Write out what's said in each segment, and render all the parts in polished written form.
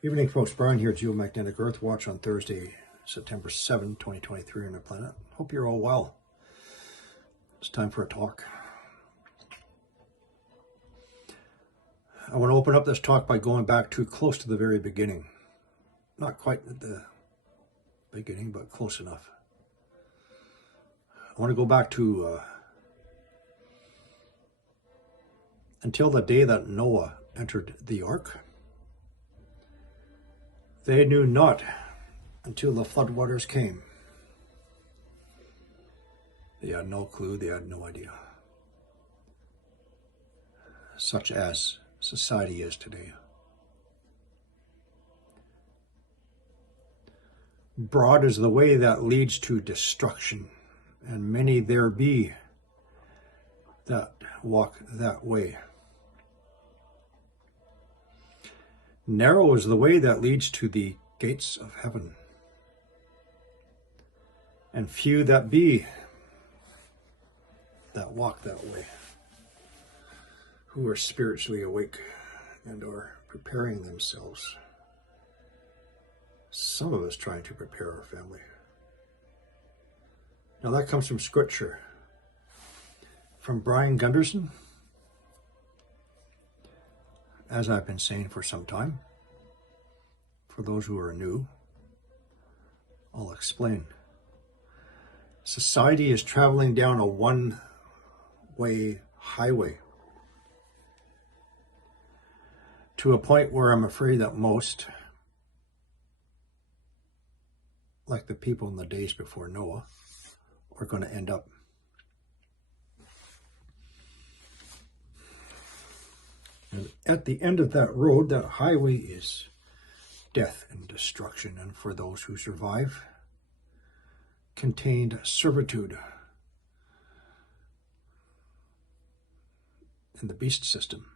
Evening, folks. Brian here, Geomagnetic Earth Watch on Thursday, September 7, 2023 on the planet. Hope you're all well. It's time for a talk. I want to open up this talk by going back to close to the very beginning. Not quite at the beginning, but close enough. I want to go back to until the day that Noah entered the ark. They knew not until the floodwaters came. They had no clue, they had no idea. Such as society is today. Broad is the way that leads to destruction, and many there be that walk that way. Narrow is the way that leads to the gates of heaven, and few that be that walk that way, who are spiritually awake and are preparing themselves. Some of us trying to prepare our family. Now that comes from scripture, from Brian Gunderson. As I've been saying for some time, for those who are new, I'll explain. Society is traveling down a one-way highway to a point where I'm afraid that most, like the people in the days before Noah, are going to end up. And at the end of that road, that highway, is death and destruction. And for those who survive, contained servitude in the beast system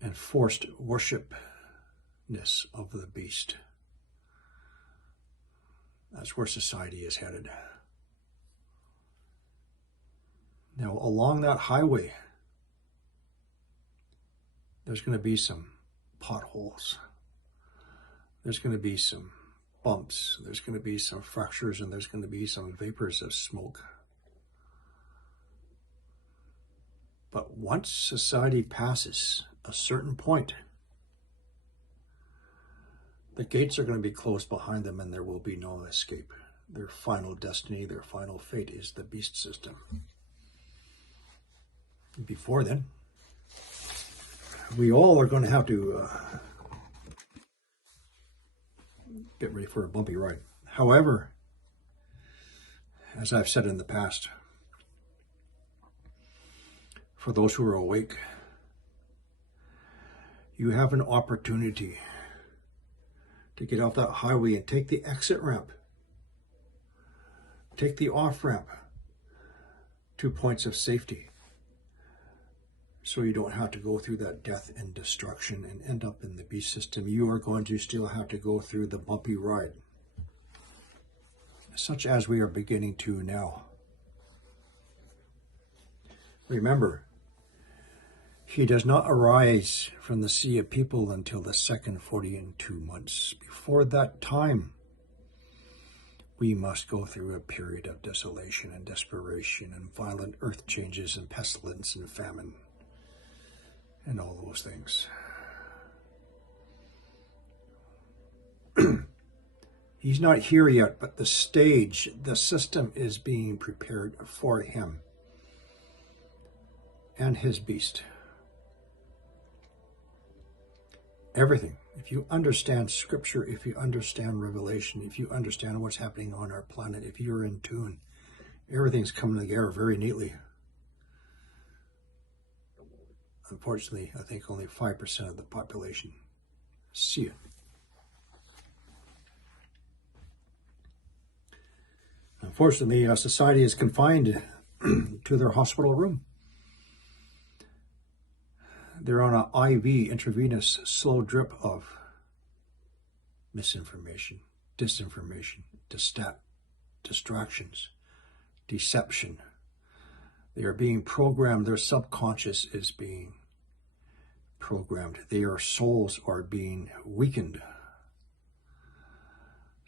and forced worshipness of the beast. That's where society is headed. Now, along that highway, there's going to be some potholes. There's going to be some bumps. There's going to be some fractures, and there's going to be some vapors of smoke. But once society passes a certain point, the gates are going to be closed behind them, and there will be no escape. Their final destiny, their final fate is the beast system. Before then, we all are going to have to get ready for a bumpy ride. However, as I've said in the past, for those who are awake, you have an opportunity to get off that highway and take the exit ramp, take the off ramp to points of safety, so you don't have to go through that death and destruction and end up in the beast system. You are going to still have to go through the bumpy ride, such as we are beginning to now. Remember, he does not arise from the sea of people until the second 42 months. Before that time, we must go through a period of desolation and desperation and violent earth changes and pestilence and famine and all those things. He's not here yet, but the stage, the system is being prepared for him and his beast. Everything. If you understand scripture, if you understand revelation, if you understand what's happening on our planet, if you're in tune, everything's coming together very neatly. Unfortunately, I think only 5% of the population see it. Unfortunately, our society is confined to their hospital room. They're on an IV, intravenous, slow drip of misinformation, disinformation, distractions, deception. They are being programmed, their subconscious is being programmed. Their souls are being weakened.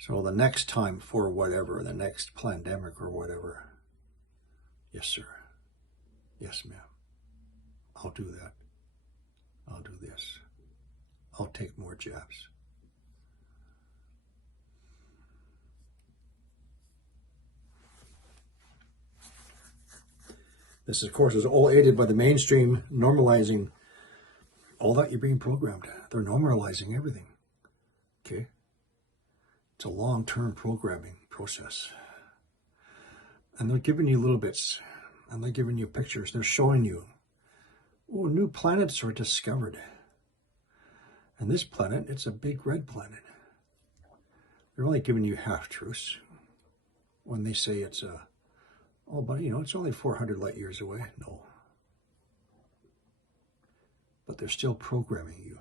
So the next time for whatever, the next pandemic or whatever, yes, sir. Yes, ma'am. I'll do that. I'll do this. I'll take more jabs. This, of course, is all aided by the mainstream normalizing all that you're being programmed. They're normalizing everything. Okay? It's a long-term programming process. And they're giving you little bits. And they're giving you pictures. They're showing you, oh, new planets are discovered. And this planet, it's a big red planet. They're only giving you half-truths when they say it's a, oh, but you know, it's only 400 light years away. No. But they're still programming you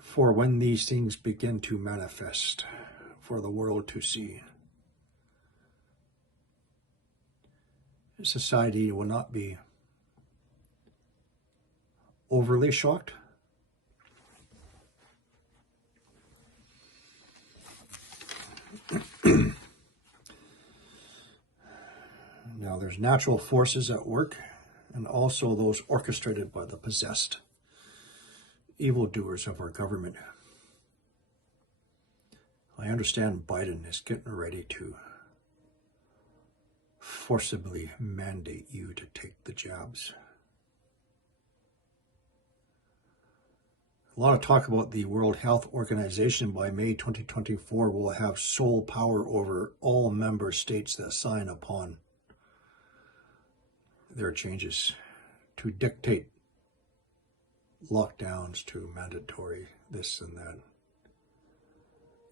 for when these things begin to manifest for the world to see. Society will not be overly shocked. Now, there's natural forces at work, and also those orchestrated by the possessed evildoers of our government. I understand Biden is getting ready to forcibly mandate you to take the jabs. A lot of talk about the World Health Organization by May 2024 will have sole power over all member states that sign upon their changes to dictate lockdowns to mandatory this and that.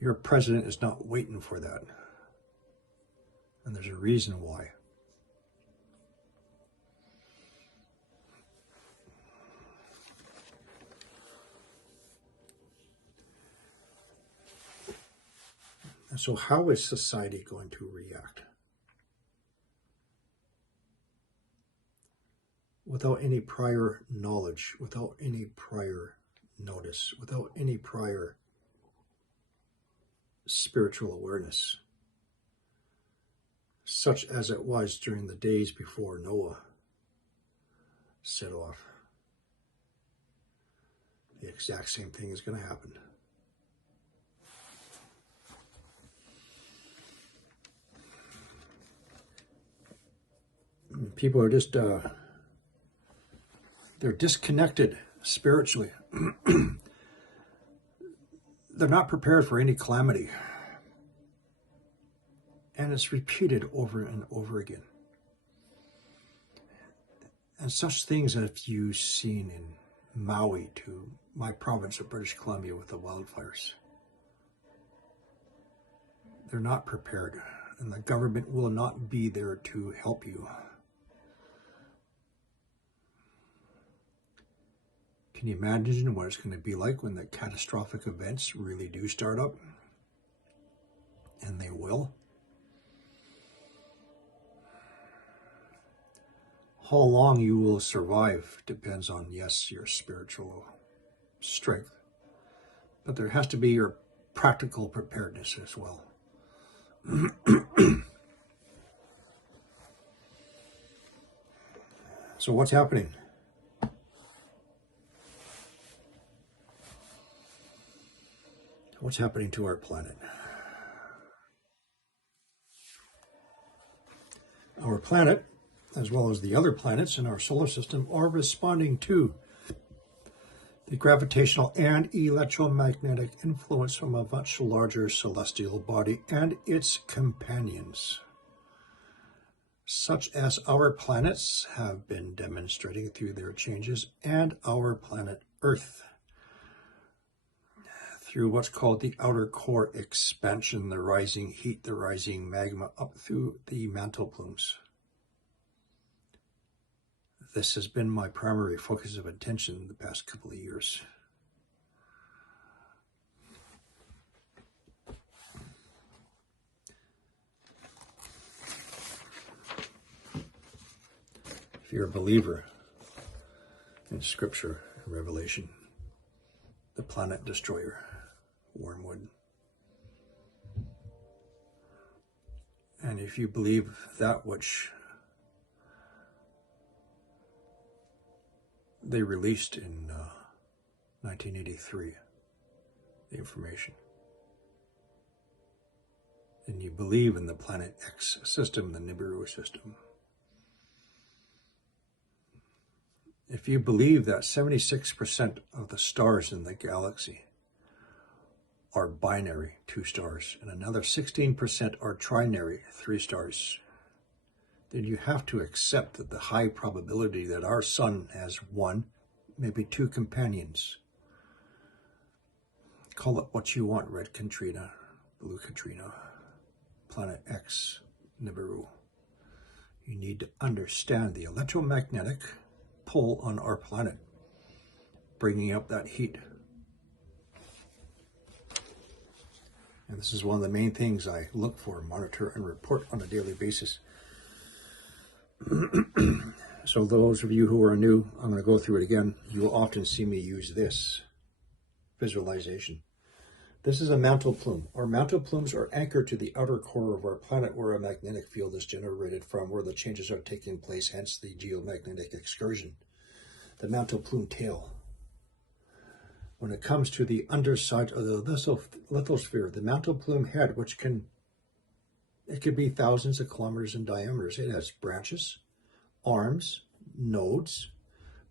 Your president is not waiting for that. And there's a reason why. And so how is society going to react? Without any prior knowledge, without any prior notice, without any prior spiritual awareness, such as it was during the days before Noah set off. The exact same thing is going to happen. People are just, they're disconnected spiritually. They're not prepared for any calamity. And it's repeated over and over again. And such things have you seen in Maui to my province of British Columbia with the wildfires. They're not prepared, and the government will not be there to help you. Can you imagine what it's going to be like when the catastrophic events really do start up? And they will. How long you will survive depends on, yes, your spiritual strength. But there has to be your practical preparedness as well. So what's happening? What's happening to our planet? Our planet, as well as the other planets in our solar system, are responding to the gravitational and electromagnetic influence from a much larger celestial body and its companions, such as our planets have been demonstrating through their changes, and our planet Earth, through what's called the outer core expansion, the rising heat, the rising magma up through the mantle plumes. This has been my primary focus of attention the past couple of years. If you're a believer, in Scripture and Revelation, the planet destroyer, wormwood. And if you believe that which they released in 1983, the information, and you believe in the Planet X system, the Nibiru system, if you believe that 76% of the stars in the galaxy are binary, 2 stars, and another 16% are trinary, 3 stars, then you have to accept that the high probability that our sun has 1, maybe 2 companions. Call it what you want, red Katrina, blue Katrina, Planet X, Nibiru. You need to understand the electromagnetic pull on our planet, bringing up that heat. And this is one of the main things I look for, monitor, and report on a daily basis. So those of you who are new, I'm going to go through it again. You will often see me use this visualization. This is a mantle plume. Our mantle plumes are anchored to the outer core of our planet where a magnetic field is generated from, where the changes are taking place, hence the geomagnetic excursion. The mantle plume tail. When it comes to the underside of the lithosphere, the mantle plume head, which could be thousands of kilometers in diameter. It has branches, arms, nodes,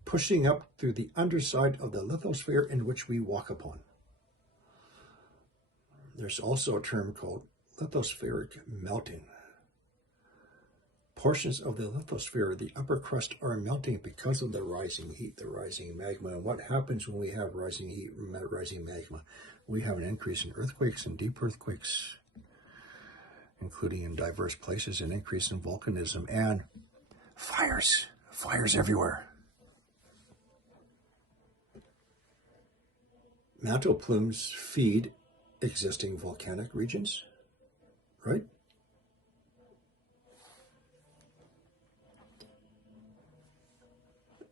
pushing up through the underside of the lithosphere in which we walk upon. There's also a term called lithospheric melting. Portions of the lithosphere, the upper crust, are melting because of the rising heat, the rising magma. And what happens when we have rising heat, rising magma? We have an increase in earthquakes and deep earthquakes, including in diverse places, an increase in volcanism and fires everywhere. Mantle plumes feed existing volcanic regions, right?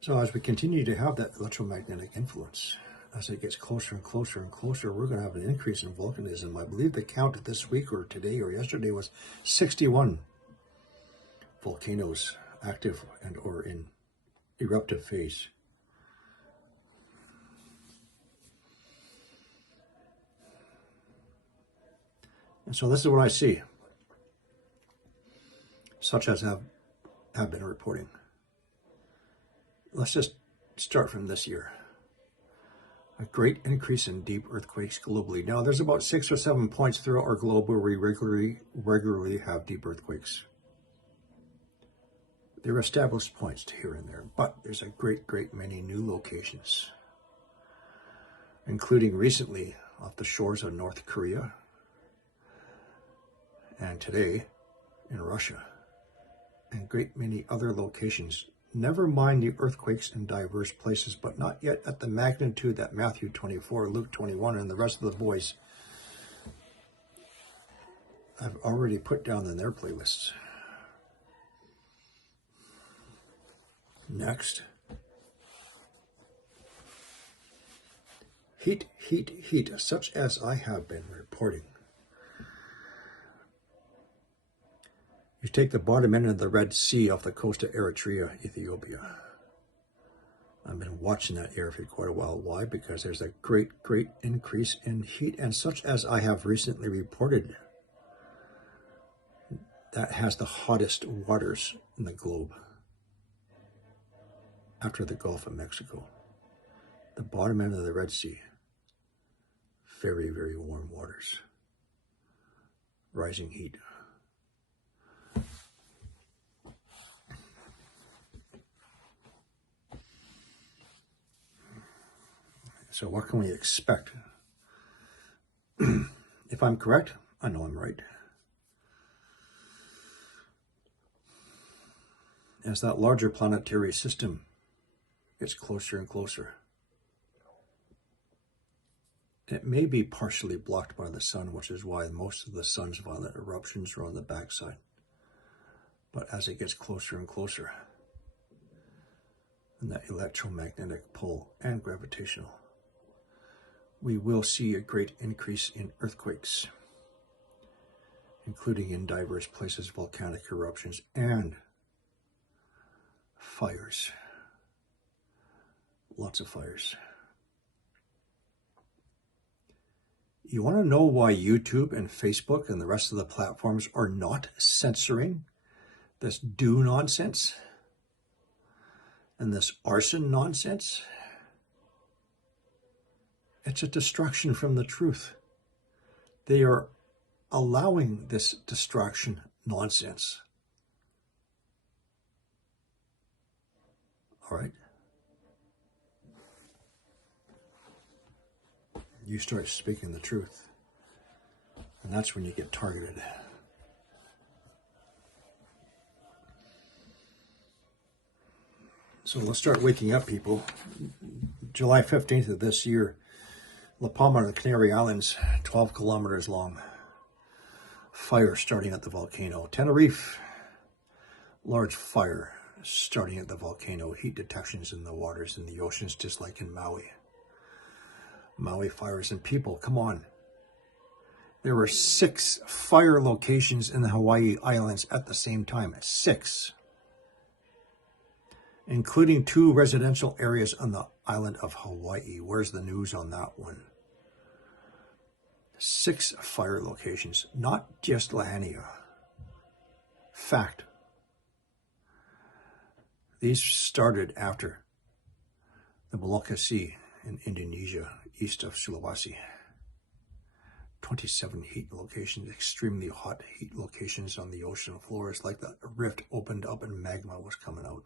So as we continue to have that electromagnetic influence, as it gets closer and closer and closer, we're going to have an increase in volcanism. I believe the count this week or today or yesterday was 61 volcanoes active and or in eruptive phase. And so this is what I see, such as have been reporting. Let's just start from this year. A great increase in deep earthquakes globally. Now, there's about 6 or 7 points throughout our globe where we regularly have deep earthquakes. There are established points here and there, but there's a great many new locations, including recently off the shores of North Korea and today in Russia, and great many other locations. Never mind the earthquakes in diverse places, but not yet at the magnitude that Matthew 24, Luke 21, and the rest of the boys have already put down in their playlists. Next. Heat, such as I have been reporting. You take the bottom end of the Red Sea off the coast of Eritrea, Ethiopia. I've been watching that area for quite a while. Why? Because there's a great increase in heat, and such as I have recently reported, that has the hottest waters in the globe after the Gulf of Mexico. The bottom end of the Red Sea, very warm waters, rising heat. So what can we expect? If I'm correct, I know I'm right. As that larger planetary system gets closer and closer, it may be partially blocked by the sun, which is why most of the sun's violent eruptions are on the backside. But as it gets closer and closer, and that electromagnetic pull and gravitational. We will see a great increase in earthquakes, including in diverse places, volcanic eruptions, and fires. Lots of fires. You want to know why YouTube and Facebook and the rest of the platforms are not censoring this do nonsense and this arson nonsense? It's a distraction from the truth. They are allowing this distraction nonsense. All right? You start speaking the truth, and that's when you get targeted. So let's start waking up, people. July 15th of this year, La Palma and the Canary Islands, 12 kilometers long. Fire starting at the volcano. Tenerife, large fire starting at the volcano. Heat detections in the waters in the oceans, just like in Maui. Maui fires. And people, come on. There were 6 fire locations in the Hawaii Islands at the same time. 6. Including 2 residential areas on the island of Hawaii. Where's the news on that one? 6 fire locations, not just Lahaina. Fact. These started after the Molucca Sea in Indonesia, east of Sulawesi. 27 heat locations, extremely hot heat locations on the ocean floor. It's like the rift opened up and magma was coming out.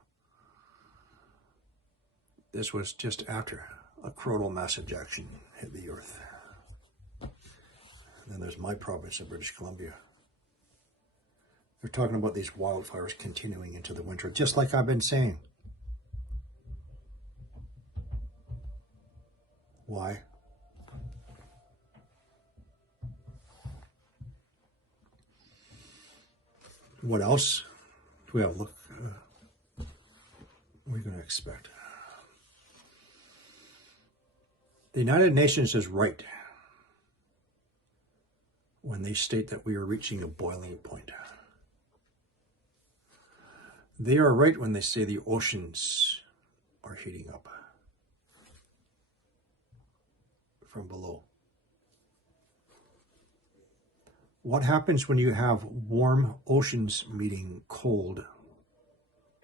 This was just after a coronal mass ejection hit the earth. And then there's my province of British Columbia. They're talking about these wildfires continuing into the winter, just like I've been saying. Why? What else do we have? Look, what are we going to expect? The United Nations is right when they state that we are reaching a boiling point. They are right when they say the oceans are heating up from below. What happens when you have warm oceans meeting cold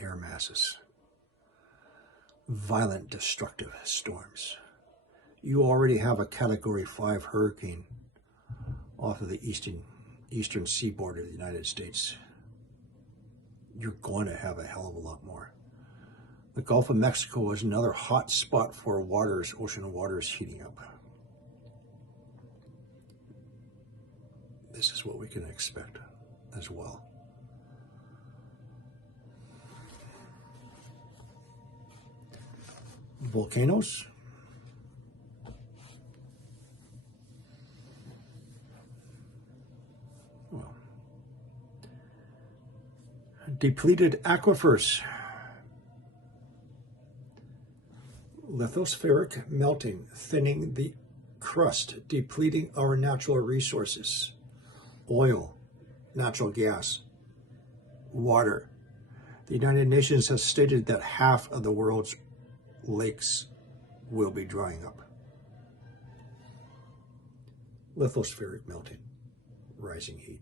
air masses? Violent, destructive storms. You already have a Category 5 hurricane off of the eastern seaboard of the United States. You're going to have a hell of a lot more. The Gulf of Mexico is another hot spot for waters, ocean waters heating up. This is what we can expect as well. Volcanoes. Well, depleted aquifers. Lithospheric melting, thinning the crust, depleting our natural resources. Oil, natural gas, water. The United Nations has stated that half of the world's lakes will be drying up. Lithospheric melting, rising heat.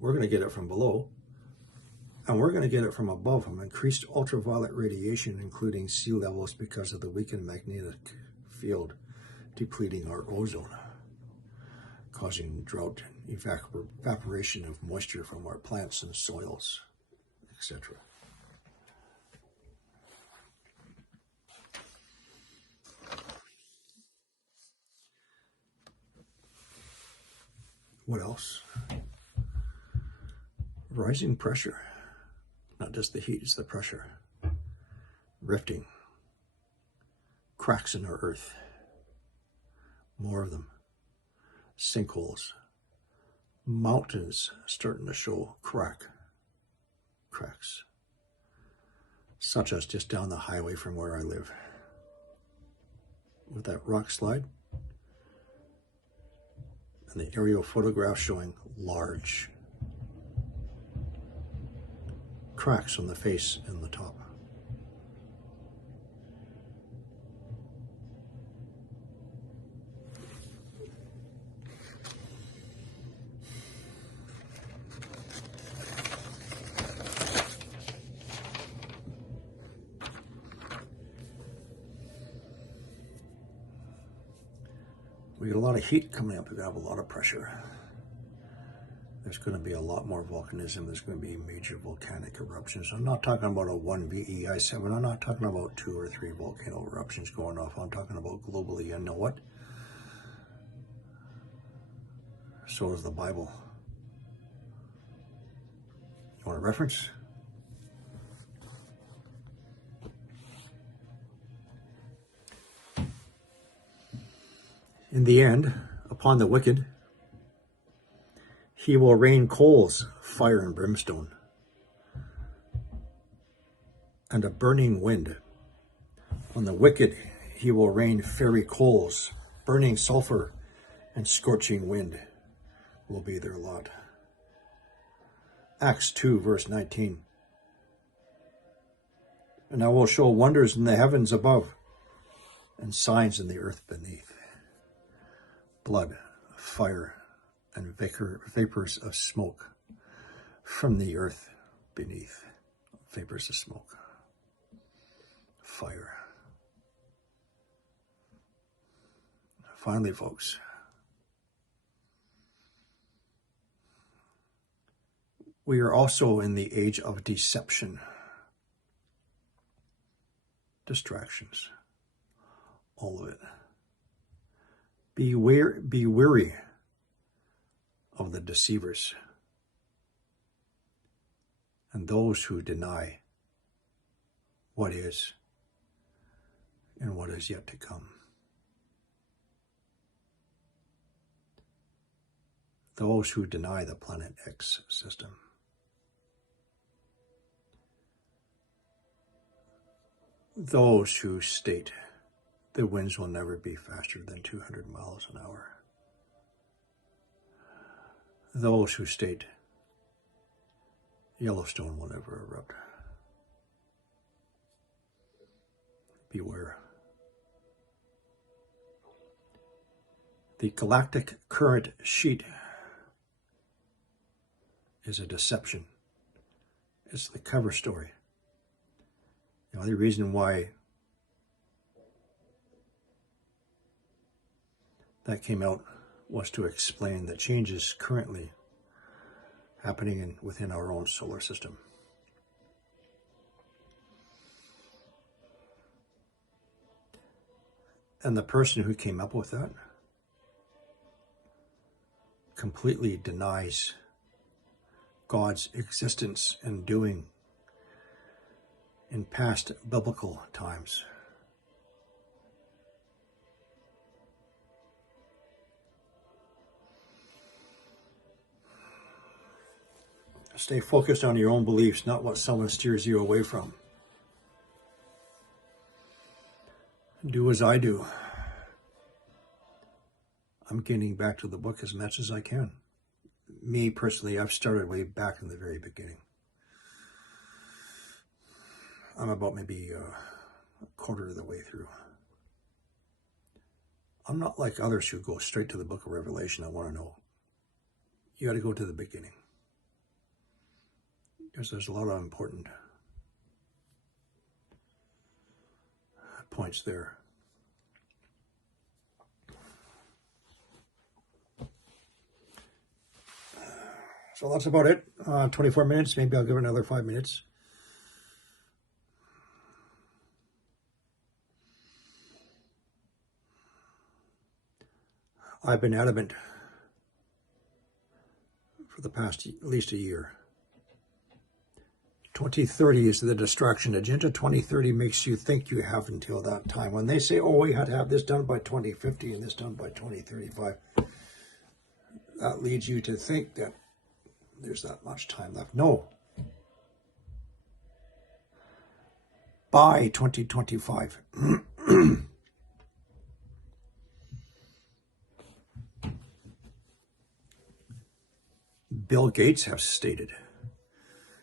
We're going to get it from below, and we're going to get it from above, from increased ultraviolet radiation, including sea levels because of the weakened magnetic field, depleting our ozone, causing drought and evaporation of moisture from our plants and soils, etc. What else? Rising pressure. Not just the heat, it's the pressure. Rifting. Cracks in our earth. More of them. Sinkholes. Mountains starting to show cracks. such as just down the highway from where I live, with that rock slide and the aerial photograph showing large cracks on the face and the top. We get a lot of heat coming up. We're going to have a lot of pressure. There's going to be a lot more volcanism. There's going to be major volcanic eruptions. I'm not talking about a 1 VEI7. I'm not talking about 2 or 3 volcano eruptions going off. I'm talking about globally. And know what? So is the Bible. You want a reference? In the end, upon the wicked, he will rain coals, fire and brimstone, and a burning wind. On the wicked, he will rain fiery coals, burning sulfur, and scorching wind will be their lot. Acts 2, verse 19. And I will show wonders in the heavens above, and signs in the earth beneath. Blood, fire, and vapors of smoke from the earth beneath. Vapors of smoke. Fire. Finally, folks, we are also in the age of deception. Distractions. All of it. Be wary of the deceivers and those who deny what is and what is yet to come. Those who deny the Planet X system. Those who state the winds will never be faster than 200 miles an hour. Those who state Yellowstone will never erupt. Beware. The galactic current sheet is a deception. It's the cover story. The only reason why that came out was to explain the changes currently happening within our own solar system. And the person who came up with that completely denies God's existence and doing in past biblical times. Stay focused on your own beliefs, not what someone steers you away from. Do as I do. I'm getting back to the book as much as I can. Me personally, I've started way back in the very beginning. I'm about maybe a quarter of the way through. I'm not like others who go straight to the book of Revelation. I want to know. You got to go to the beginning. Because there's a lot of important points there. So that's about it. 24 minutes. Maybe I'll give it another 5 minutes. I've been adamant for the past at least a year. 2030 is the distraction. Agenda 2030 makes you think you have until that time. When they say, oh, we had to have this done by 2050 and this done by 2035, that leads you to think that there's that much time left. No. by 2025. Bill Gates has stated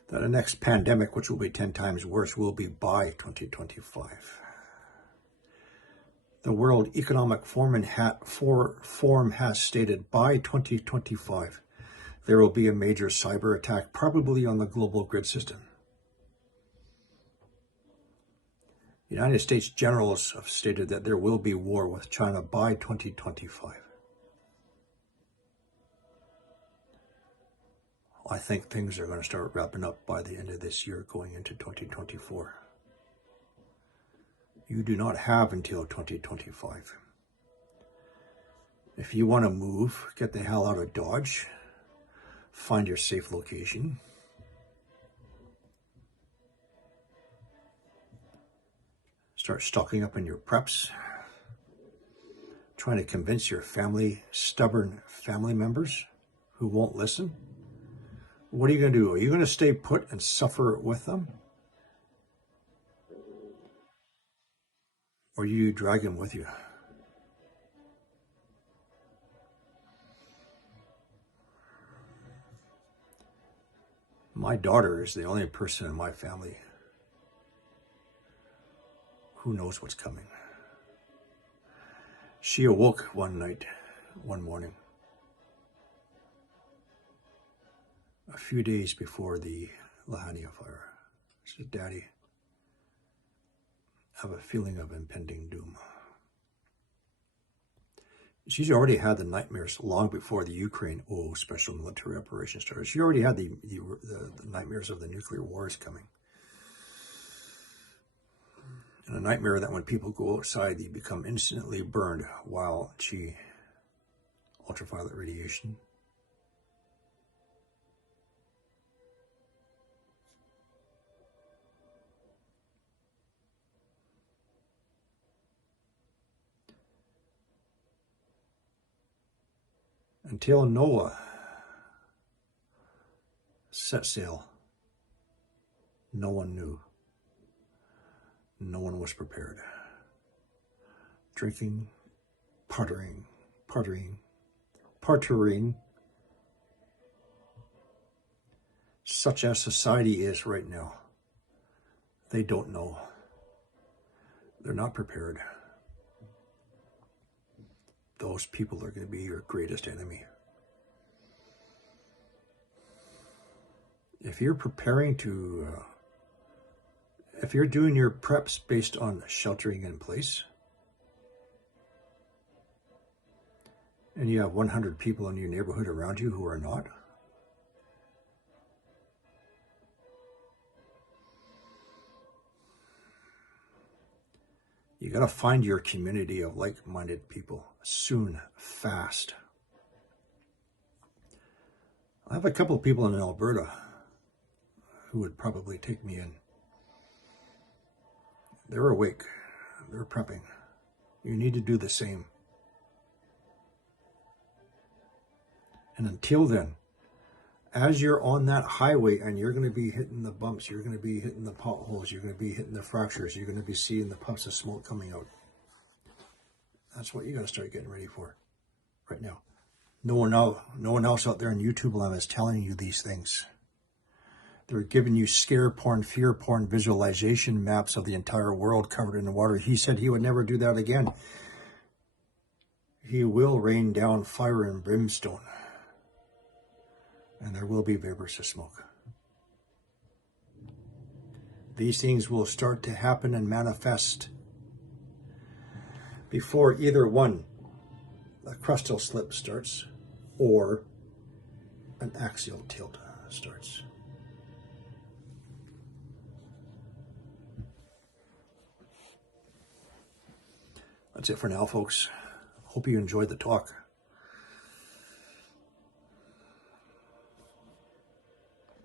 that the next pandemic, which will be 10 times worse, will be by 2025. The World Economic Forum has stated by 2025 there will be a major cyber attack, probably on the global grid system. United States generals have stated that there will be war with China by 2025. I think things are going to start wrapping up by the end of this year, going into 2024. You do not have until 2025. If you want to move, get the hell out of Dodge, find your safe location. Start stocking up on your preps, trying to convince your stubborn family members who won't listen. What are you going to do? Are you going to stay put and suffer with them? Or you drag them with you? My daughter is the only person in my family who knows what's coming. She awoke one morning, a few days before the Lahania fire. She said, "Daddy, I have a feeling of impending doom." She's already had the nightmares long before the Ukraine special military operation started. She already had the nightmares of the nuclear wars coming. And a nightmare that when people go outside, they become instantly burned while ultraviolet radiation. Until Noah set sail, no one knew. No one was prepared. Drinking, partying, such as society is right now. They don't know. They're not prepared. Those people are going to be your greatest enemy. If you're if you're doing your preps based on sheltering in place, and you have 100 people in your neighborhood around you who are not, you got to find your community of like-minded people soon, fast. I have a couple of people in Alberta who would probably take me in. They're awake. They're prepping. You need to do the same. And until then, as you're on that highway and you're going to be hitting the bumps, you're going to be hitting the potholes, you're going to be hitting the fractures, you're going to be seeing the puffs of smoke coming out. That's what you got to start getting ready for right now. No one else out there on YouTube land is telling you these things. They're giving you scare porn, fear porn, visualization maps of the entire world covered in water. He said he would never do that again. He will rain down fire and brimstone. And there will be vapors of smoke. These things will start to happen and manifest before either one, a crustal slip starts, or an axial tilt starts. That's it for now, folks. Hope you enjoyed the talk.